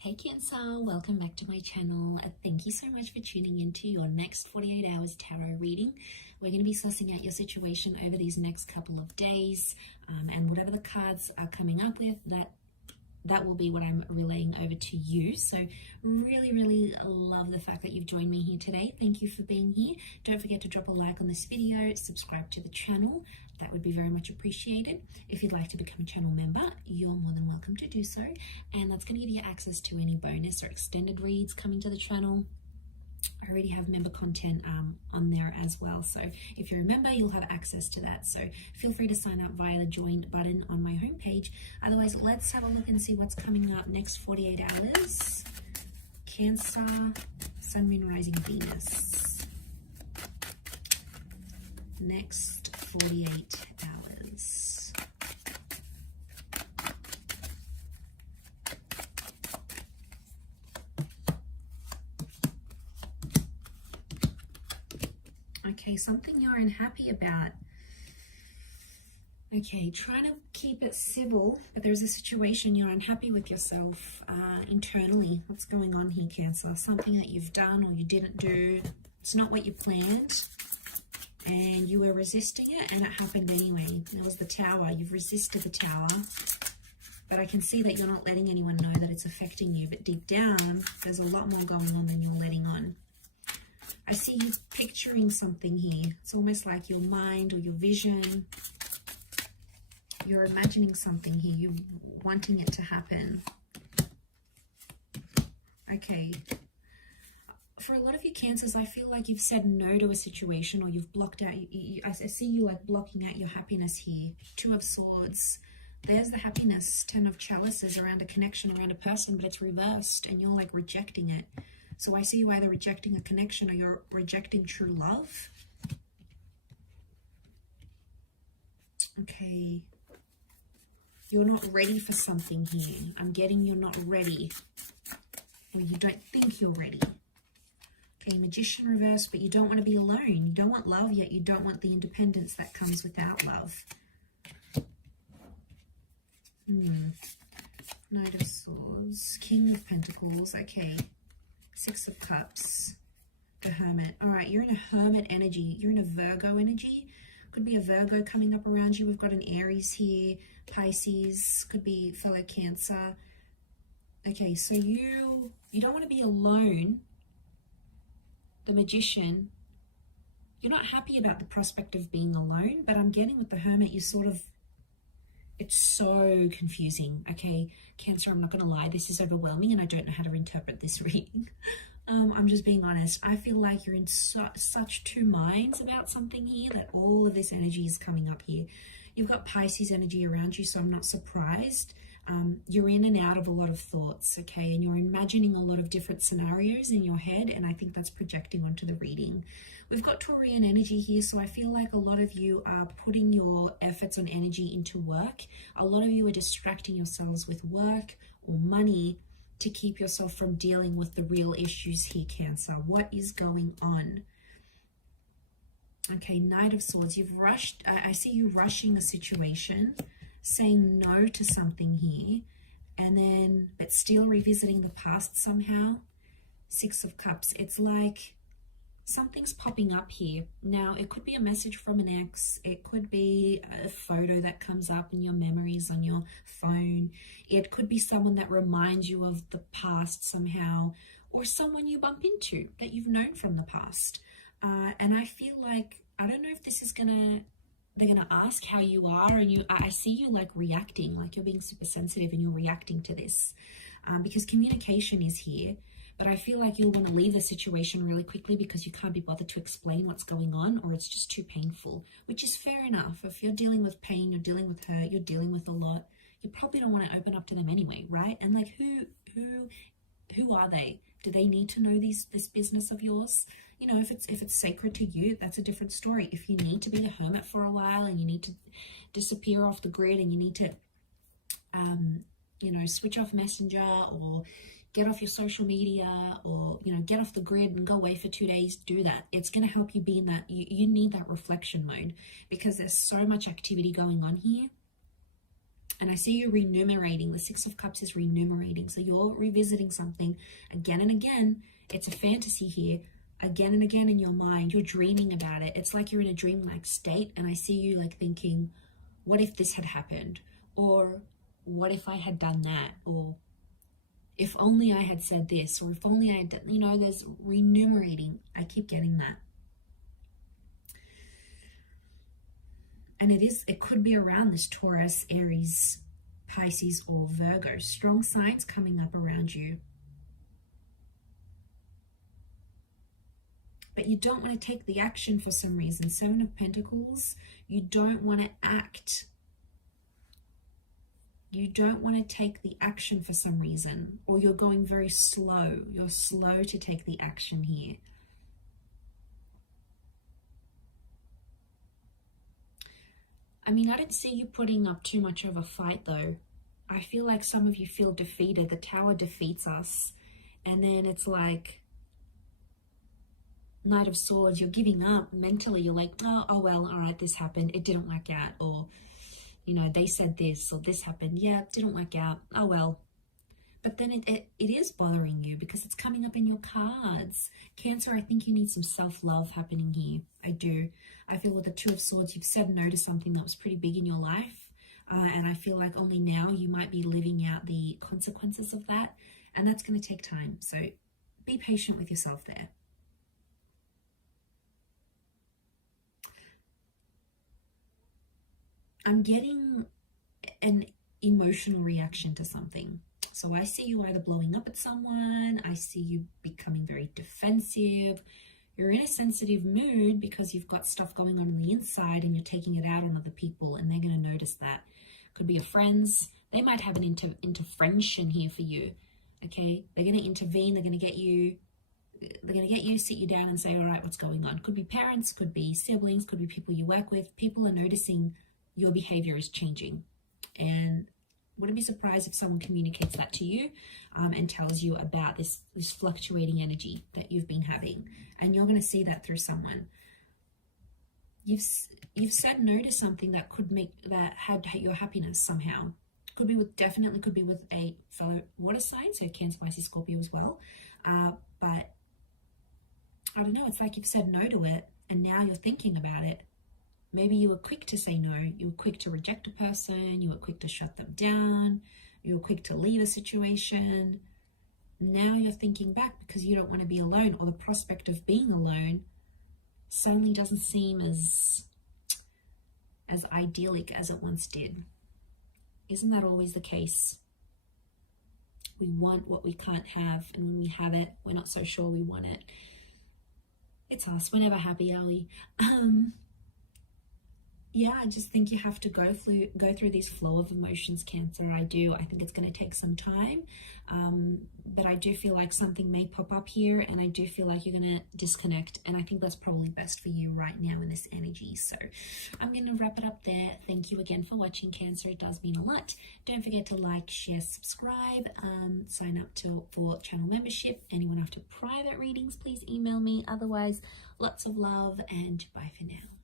Hey Cancer, welcome back to my channel. Thank you so much for tuning into your next 48 hours tarot reading. We're going to be sussing out your situation over these next couple of days, and whatever the cards are coming up with, that will be what I'm relaying over to you. So really love the fact that you've joined me here today. Thank you for being here. Don't forget to drop a like on this video, subscribe to the channel. That would be very much appreciated. If you'd like to become a channel member, you're more than welcome to do so. And that's going to give you access to any bonus or extended reads coming to the channel. I already have member content on there as well. So if you're a member, you'll have access to that. So feel free to sign up via the join button on my homepage. Otherwise, let's have a look and see what's coming up next 48 hours. Cancer, Sun, Moon, Rising, Venus. Next 48 hours. Okay, something you're unhappy about. Okay, try to keep it civil, but there's a situation you're unhappy with yourself internally. What's going on here, Cancer? Something that you've done or you didn't do. It's not what you planned, and you were resisting it, and it happened anyway. It was the Tower. You've resisted the Tower, but I can see that you're not letting anyone know that it's affecting you. But deep down, there's a lot more going on than you're letting on. I see you picturing something here. It's almost like your mind or your vision. You're imagining something here. You're wanting it to happen. Okay. For a lot of you Cancers, I feel like you've said no to a situation, or you've blocked out. I see you like blocking out your happiness here. Two of Swords. There's the happiness. 10 of Chalices around a connection, around a person, but it's reversed and you're like rejecting it. So I see you either rejecting a connection or you're rejecting true love. Okay. You're not ready for something here. I'm getting you're not ready. Or you don't think you're ready. Okay, Magician reverse, but you don't want to be alone. You don't want love, yet you don't want the independence that comes without love. Knight of Swords. King of Pentacles. Okay. 6 of Cups, the Hermit. All right, you're in a Hermit energy. You're in a Virgo energy. Could be a Virgo coming up around you. We've got an Aries here, Pisces, could be fellow Cancer. Okay, so you don't want to be alone. The Magician, you're not happy about the prospect of being alone, but I'm getting with the Hermit, you sort of, it's so confusing. Okay, Cancer, I'm not going to lie. This is overwhelming and I don't know how to interpret this reading. I'm just being honest. I feel like you're in such two minds about something here that all of this energy is coming up here. You've got Pisces energy around you, so I'm not surprised. You're in and out of a lot of thoughts, okay? And you're imagining a lot of different scenarios in your head, and I think that's projecting onto the reading. We've got Taurian energy here, so I feel like a lot of you are putting your efforts and energy into work. A lot of you are distracting yourselves with work or money to keep yourself from dealing with the real issues here, Cancer. What is going on? Okay, Knight of Swords. You've rushed. I see you rushing a situation, saying no to something here, and then, but still revisiting the past somehow. 6 of Cups. It's like something's popping up here. Now, it could be a message from an ex. It could be a photo that comes up in your memories on your phone. It could be someone that reminds you of the past somehow, or someone you bump into that you've known from the past. And I feel like, I don't know if this is they're gonna ask how you are, and I see you like reacting, like you're being super sensitive and you're reacting to this, because communication is here. But I feel like you'll want to leave the situation really quickly because you can't be bothered to explain what's going on, or it's just too painful, which is fair enough. If you're dealing with pain, you're dealing with hurt, you're dealing with a lot, you probably don't want to open up to them anyway, right? And like, who are they? Do they need to know this business of yours? You know, if it's sacred to you, that's a different story. If you need to be a hermit for a while and you need to disappear off the grid and you need to, you know, switch off Messenger or get off your social media, or, you know, get off the grid and go away for 2 days, do that. It's going to help you be in that, you need that reflection mode, because there's so much activity going on here. And I see you renumerating. The Six of Cups is renumerating. So you're revisiting something again and again. It's a fantasy here. Again and again in your mind. You're dreaming about it. It's like you're in a dreamlike state. And I see you like thinking, what if this had happened? Or what if I had done that? Or if only I had said this. Or if only I had done, you know, there's renumerating. I keep getting that. And it could be around this Taurus, Aries, Pisces, or Virgo. Strong signs coming up around you. But you don't want to take the action for some reason. Seven of Pentacles, you don't want to act. You don't want to take the action for some reason. Or you're going very slow. You're slow to take the action here. I mean, I don't see you putting up too much of a fight though. I feel like some of you feel defeated. The Tower defeats us. And then it's like Knight of Swords, you're giving up mentally. You're like, oh well, all right, this happened. It didn't work out. Or, you know, they said this or this happened. Yeah, it didn't work out. Oh well. But then it is bothering you because it's coming up in your cards. Cancer, I think you need some self-love happening here. I do. I feel with the Two of Swords, you've said no to something that was pretty big in your life. And I feel like only now you might be living out the consequences of that. And that's going to take time. So be patient with yourself there. I'm getting an emotional reaction to something. So I see you either blowing up at someone, I see you becoming very defensive. You're in a sensitive mood because you've got stuff going on the inside and you're taking it out on other people and they're going to notice that. Could be your friends. They might have an intervention here for you. Okay, they're going to intervene. They're going to get you. They're going to get you, sit you down and say, all right, what's going on? Could be parents, could be siblings, could be people you work with. People are noticing your behavior is changing. And wouldn't be surprised if someone communicates that to you and tells you about this fluctuating energy that you've been having. And you're going to see that through someone. You've said no to something that could make, that had your happiness somehow. Could be with, definitely could be with a fellow water sign, so Cancer, Pisces, Scorpio as well. But I don't know, it's like you've said no to it and now you're thinking about it. Maybe you were quick to say no, you were quick to reject a person, you were quick to shut them down, you were quick to leave a situation. Now you're thinking back because you don't want to be alone, or the prospect of being alone suddenly doesn't seem as idyllic as it once did. Isn't that always the case? We want what we can't have, and when we have it, we're not so sure we want it. It's us, we're never happy, are we? Yeah, I just think you have to go through this flow of emotions, Cancer. I do. I think it's going to take some time, but I do feel like something may pop up here, and I do feel like you're going to disconnect, and I think that's probably best for you right now in this energy. So I'm going to wrap it up there. Thank you again for watching, Cancer. It does mean a lot. Don't forget to like, share, subscribe, sign up for channel membership. Anyone after private readings, please email me. Otherwise, lots of love and bye for now.